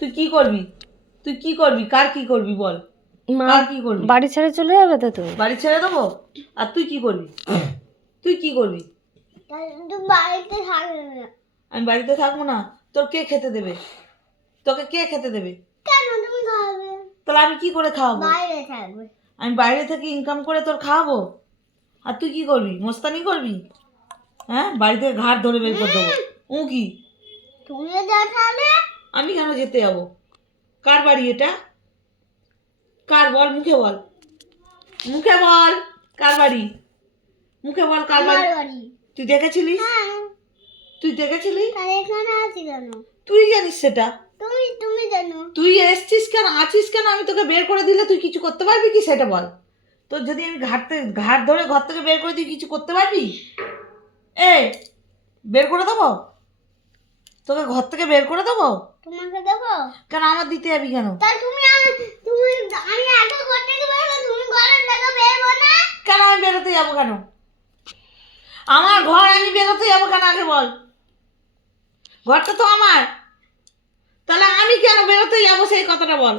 তুই কি করবি? তুই কি করবি? কার কি করবি বল? মা কার কি করবি? বাড়ি ছেড়ে চলে যাবে তো তুমি? বাড়ি ছেড়ে দেবো? আর তুই কি করবি? তুই কি করবি? বাড়িতে থাকবে না। আমি বাড়িতে থাকবো না? তোর কে খেতে দেবে? তোকে কে খেতে দেবে? কেন তুমি খাবে? তাহলে আমি কি করে খাওয়াবো? বাইরে থাকবে। আমি বাইরে থেকে ইনকাম করে তোর খাওয়াবো? আর তুই কি করবি? মস্তানি করবি? হ্যাঁ, বাড়ি থেকে ঘাট ধরে বের করে দেবো। ও কি? তুমিও যা খাবে। আমি কেন যেতে যাবো? কার বাড়ি এটা? কার বল, মুখে বল, মুখে বল কার বাড়ি? মুখে বল কার আমার বাড়ি? বাড়ি। তুই দেখেছিলিস? হ্যাঁ, তুই দেখেছিলিস? তাহলে এখানে আছি কেন? তুই জানিস সেটা? তুমি জানো। তুই এসছিস কেন, আছিস কেন? আমি তোকে বের করে দিলে তুই কিছু করতে পারবি কি সেটা বল? তোর যদি আমি ঘাট ধরে ঘর থেকে বের করে দিই, কিছু করতে পারবি? এ, বের করে দেবো? তোকে ঘর থেকে বের করে দেবো? তোমাকে দেবো। কেন আমার দিতে যাবি কেন? তাহলে তুমি আমি আগে ঘর থেকে বেরোবো, তুমি ঘরের থেকে বেরোবো না। কেন আমি বেরোতে যাবো কেন? আমার ঘর, আমি বেরোতে যাবো কেন আগে বল? ঘরটা তো আমার, তাহলে আমি কেন বেরোতে যাবো সেই কথাটা বল।